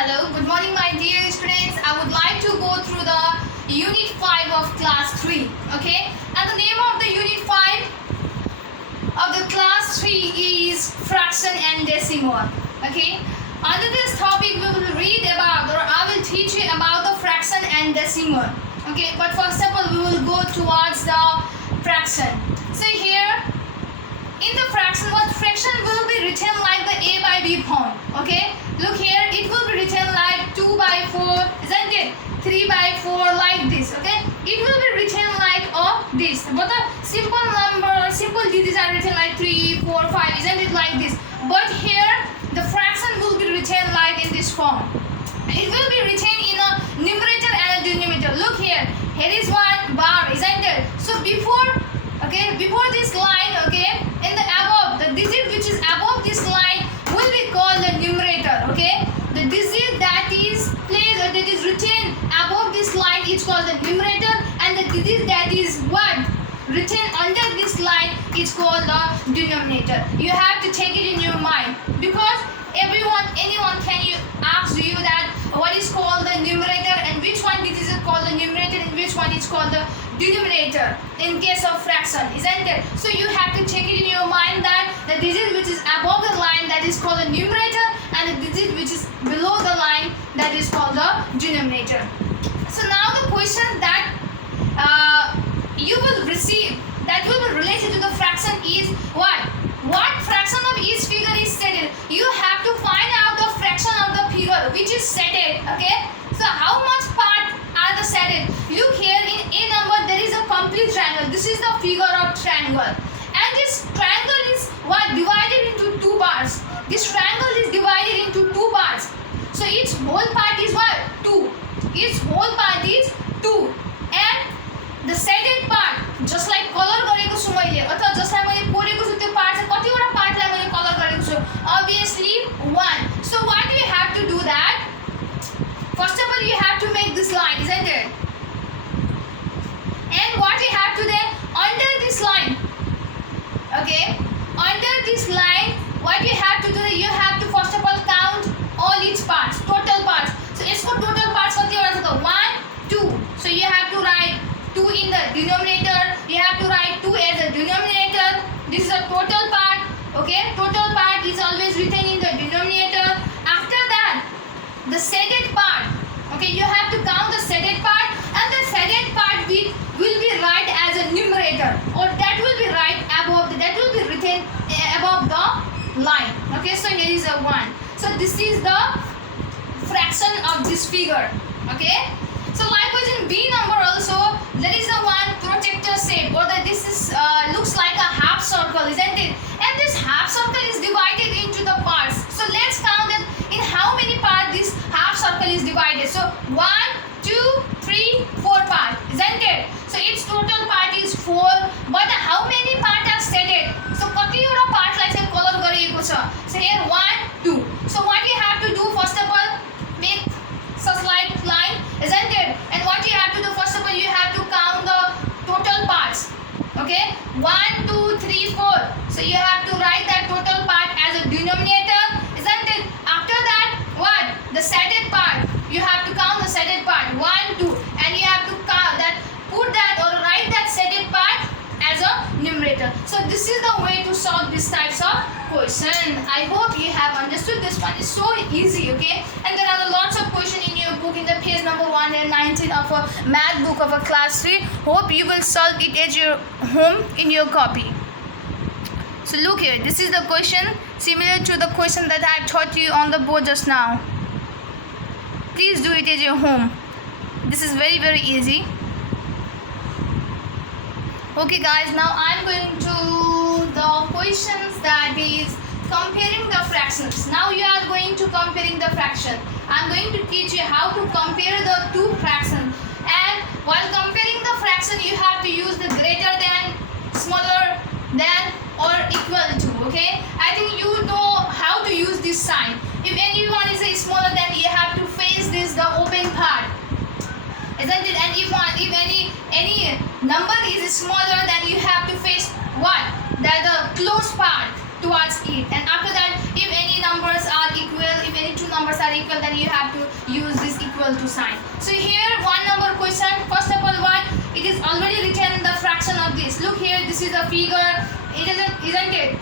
Hello, good morning my dear students. I would like to go through the Unit 5 of Class 3. Okay, and the name of the Unit 5 of the Class 3 is Fraction and Decimal. Okay, under this topic we will read about, or I will teach you about the fraction and decimal. Okay, but first of all we will go towards the fraction. So here in the fraction, what fraction will be written like the a by b form. Okay, look here, it will be written like 2 by 4, isn't it? 3 by 4, like this. Okay, it will be written like this, but the simple number, simple digits are written like 3, 4, 5, isn't it, like this? But here the fraction will be written like in this form. It will be written in a numerator and a denominator. Look here, here is one bar, isn't it? So before this line, okay, in the above, the digit which is above this line will be called the numerator. Okay, the digit that is placed or that is written above this line is called the numerator, and the digit that is written under this line is called the denominator. You have to take it in your mind, because anyone can ask you that what is called the numerator and which one it is called the numerator and which one is called the denominator in case of fraction, isn't it? So you have to take it in your mind that the digit which is above the line, that is called the numerator, and the digit which is below the line, that is called the denominator. So now the question that you will receive, that will be related to the fraction, is what fraction of each figure is stated. You have to find out the fraction of the figure which is stated. Okay, so how much part are the stated? Look here, in a number there is a complete triangle. This is the figure of triangle, and this triangle is divided into two parts. This triangle is divided into two parts, so its whole part is 2. Its whole part is 2, and the shaded part, just like color गरेको छु मैले, अथवा जसलाई मैले कोरेको छु, त्यो part चाहिँ कतिवटा पार्टलाई मैले कलर गरेको छु, obviously 1. So what do you have to do that? First of all you have to make this line, isn't it? And what you have to then, under this line, okay, under this line what you have to do, you have to first of all count all its parts, total parts. So यसको total parts कतिवटा छ त? 1, 2. So you have to write 2 in the denominator, you have to write 2 as a denominator. This is a total part. Okay, total part is always written in the denominator. After that, the shaded part, okay, you have to count the shaded part, and the shaded part will be write as a numerator, or that will be write above, that will be written above the line. Okay, so here is a 1. So this is the fraction of this figure. Okay, so likewise in B number also there is a one protector shape, or that this is looks like a half circle, isn't it? And this half circle is divided into the parts. So let's count that in how many parts this half circle is divided. So 1, 2, 3, 4 parts, isn't it? So its total part is 4, but how many parts are stated? So कतिवटा पार्टलाई चाहिँ colour गरिएको छ. So here 1, 2. So what you have to do, first of all, make such like line, isn't it? And what you have to do, first of all, you have to count the total parts. Okay, 1, 2, 3, 4. So you have to write that total part as a denominator, isn't it? After that, what? The shaded part. You have to count the shaded part, 1, 2, and you have to count that, put that or write that shaded part as a numerator. So this is the way to solve these types of question. I hope you have understood. This one is so easy. Okay, and there are lots of questions in your book, in the page number 119 of a math book of a class 3. Hope you will solve it at your home in your copy. So look here, this is the question similar to the question that I taught you on the board just now. Please do it at your home. This is very, very easy. Okay guys, now I'm going to the questions that is comparing the fractions. Now you are going to comparing the fraction. I'm going to teach you how to compare the two fractions. And while comparing the fraction, you have to use the greater than, smaller than, or equal to. Okay, I think you know how to use this sign. If anyone is a smaller than, you have to face this, the open part, isn't it? And if any number is smaller, then you have to face what? The close part towards it. And after that, if any numbers are equal, if any two numbers are equal, then you have to equal to sign. So here 1 number question. First of all, what? It is already written the fraction of this. Look here, this is a figure. Isn't it?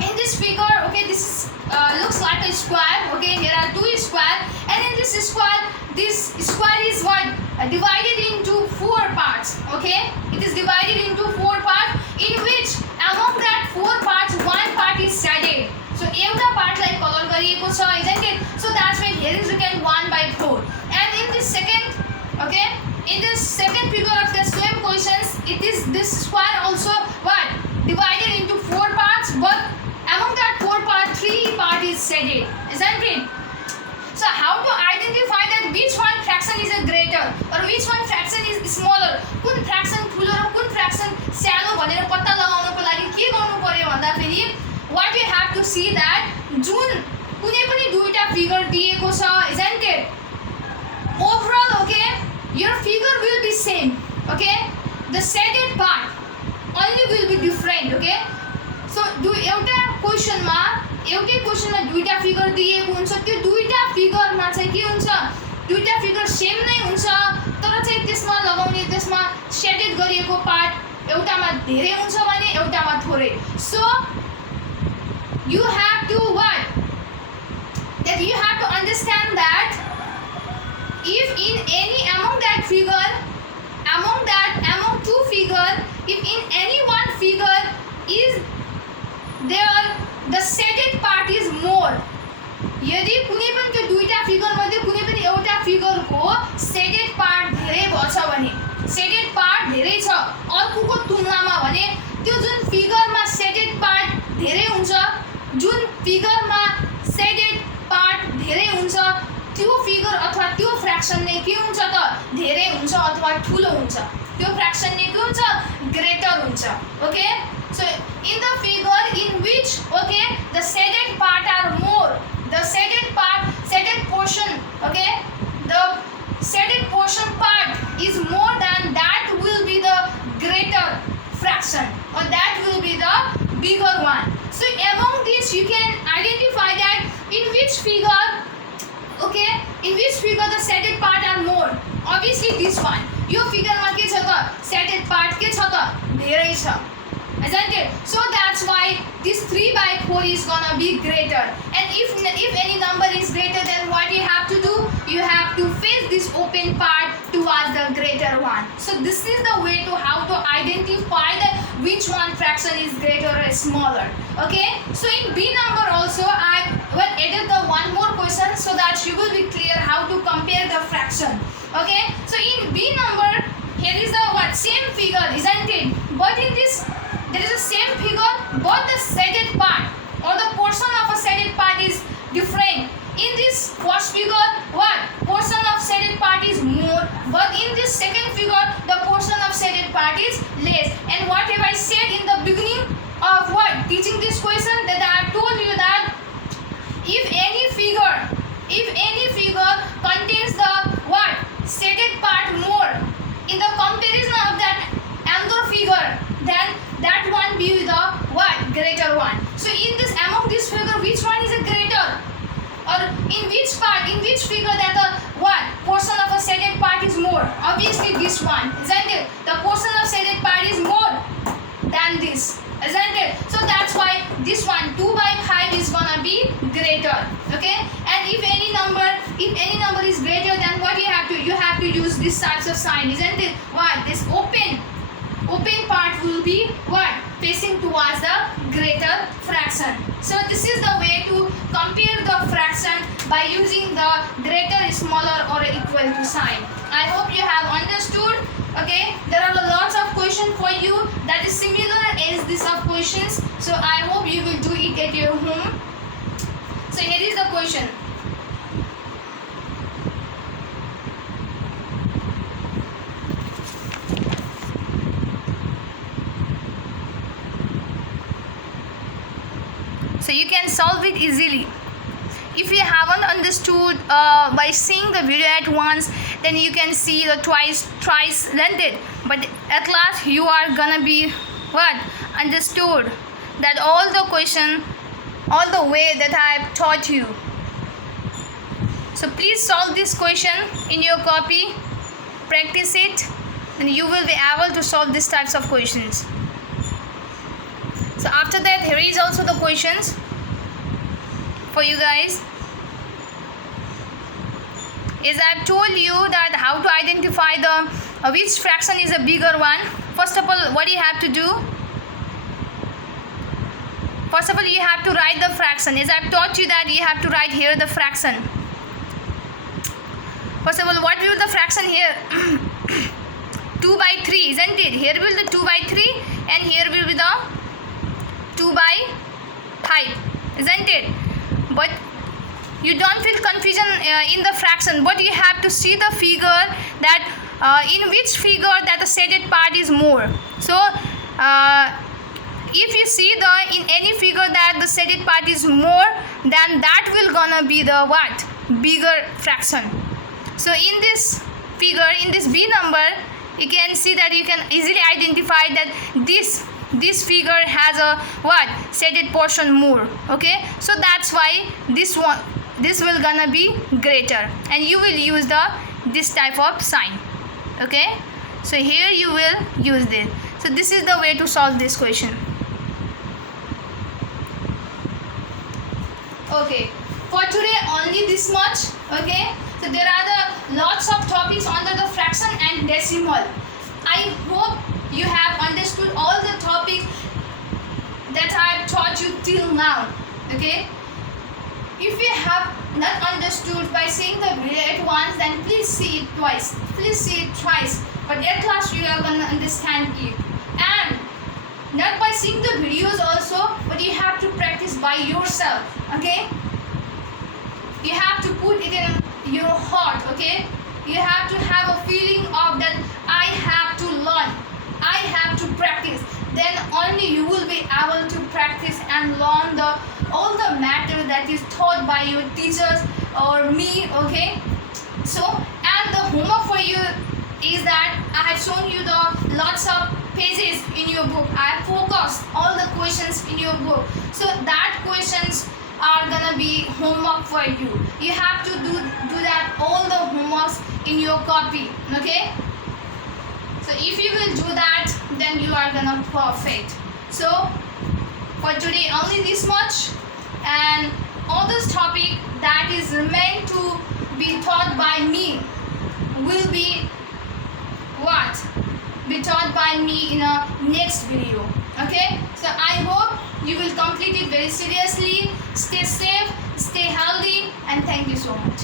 In this figure, okay, this looks like a square. Okay, here are 2 square, and in this square is what? Divided into 4 parts. Okay, it is divided into 4 parts, in which among that 4 parts, 1 part is shaded. So एउटा पार्टलाई colour गरिएको छ, isn't it? So that's why here is written 1/4. And in this second, okay, in this second figure of the same questions, it is this square also what? Divided into 4 parts, but among that 4 parts, 3 part is shaded, isn't it? So how to identify that which one fraction is a greater or which one fraction is smaller? कुन fraction ठुलो र कुन fraction सानो भनेर पत्ता लगाउनको लागि के गर्नु पर्यो भन्दा फेरि what you have to see that जुन कुनै पनि दुईटा फिगर दिएको छ, isn't it? Overall, okay, your figure will be same, okay? The shaded part only will be different, okay? So एउटा क्वेशनमा दुईटा फिगर दिएको हुन्छ, त्यो दुईटा फिगरमा चाहिँ के हुन्छ? दुईटा फिगर सेम नै हुन्छ, तर चाहिँ त्यसमा लगाउने त्यसमा शेडेड गरिएको पार्ट एउटामा धेरै हुन्छ भने एउटामा थोरै. So you have to what? That you have to understand that if in any among 2 figure, if in any one figure is there the shaded part is more. यदि कुनै पनि त्यो दुईटा फिगर मध्ये कुनै पनि एउटा फिगरको शेडेड पार्ट धेरै भछ भने, शेडेड पार्ट धेरै छ अर्कोको तुलनामा भने, त्यो जुन फिगरमा शेडेड पार्ट धेरै हुन्छ, जुन फिगरमा शेडेड पार्ट धेरै हुन्छ, त्यो फिगर अथवा त्यो फ्र्याक्सन नै के हुन्छ त? धेरै हुन्छ अथवा ठुलो हुन्छ. त्यो फ्र्याक्सन नै के हुन्छ? ग्रेटर हुन्छ. Okay, so in the figure in which, okay, the shaded part are more, the shaded portion, okay, the shaded portion part is more than that will be the greater fraction, or that will be the bigger one. So among this you can identify that in which figure, okay, in which figure the shaded part are more. Obviously this one. यो फिगरमा के छ त? shaded part के छ त? धेरै छ, isn't it? So that's why this 3/4 is gonna be greater. And if any number is greater, then what you have to do? You have to face this open part towards the greater one. So this is the way to how to identify that which one fraction is greater or smaller. Okay. So in B number also I added the one more question so that you will be clear how to compare the fraction. Okay. So in B number, here is the what? Same figure, isn't it? But in this there is a same figure, but the shaded part or the portion of a shaded part is different. In this first figure, what? Portion of shaded part is more, but in this second figure, the portion of shaded part is less. And what have I said in the beginning of what? Teaching this question, that I have told you that if any figure contains the what? Shaded part more in the comparison of that another figure, then that one be the what? Greater one. So in this, among this figure, which one is a greater? Or in which figure that the what? Portion of a shaded part is more? Obviously this one, isn't it? The portion of shaded part is more than this, isn't it? So that's why this one 2/5 is gonna be greater. Okay. And if any number is greater, then what you have to use this types of sign, isn't it? What? This open part will be what? Facing towards the greater fraction. So this is the way to compare the fraction by using the greater, smaller or equal to sign. I hope you have understood. Okay, there are lots of questions for you that is similar as this of questions. So I hope you will do it at your home. So here is the question. So you can solve it easily. If you haven't understood by seeing the video at once, then you can see the thrice learned it. But at last you are gonna be what? Understood that all the question, all the way that I have taught you. So please solve this question in your copy, practice it, and you will be able to solve these types of questions. So after that, here is also the questions for you guys. As I've told you that how to identify the which fraction is a bigger one. First of all, what you have to do? First of all, you have to write the fraction. As I've taught you that you have to write here the fraction. First of all, what will the fraction here? 2 by 3, isn't it? Here will be the 2 by 3 and here will be the 2 by 5, isn't it? But you don't feel confusion in the fraction, but you have to see the figure that in which figure that the shaded part is more. So if you see the in any figure that the shaded part is more, then that will gonna be the what? Bigger fraction. So in this figure, in this B number, you can see that you can easily identify that this figure has a what? Shaded portion more. Okay, so that's why this will gonna be greater, and you will use this type of sign. Okay, so here you will use this. So this is the way to solve this question. Okay, for today only this much. Okay, so there are the lots of topics under the fraction and decimal. I hope you have understood all the topics that I have taught you till now. Okay, if you have not understood by seeing the video at once, then please see it twice, please see it thrice, but at last you are gonna understand it. And not by seeing the videos also, but you have to practice by yourself. Okay, you have to put it in your heart. Okay, you have to have a feeling of that I have to learn, I have to practice. Then only you will be able to practice and learn all the matter that is taught by your teachers or me. Okay, so and the homework for you is that I have shown you the lots of pages in your book. I have focused all the questions in your book, so that questions are gonna be homework for you. You have to do that all the homeworks in your copy. Okay, so if you will do that, then you are gonna perfect. So for today only this much, and all this topic that is meant to be taught by me will be what? Be taught by me in a next video. Okay, so I hope you will complete it very seriously. Stay safe, stay healthy, and thank you so much.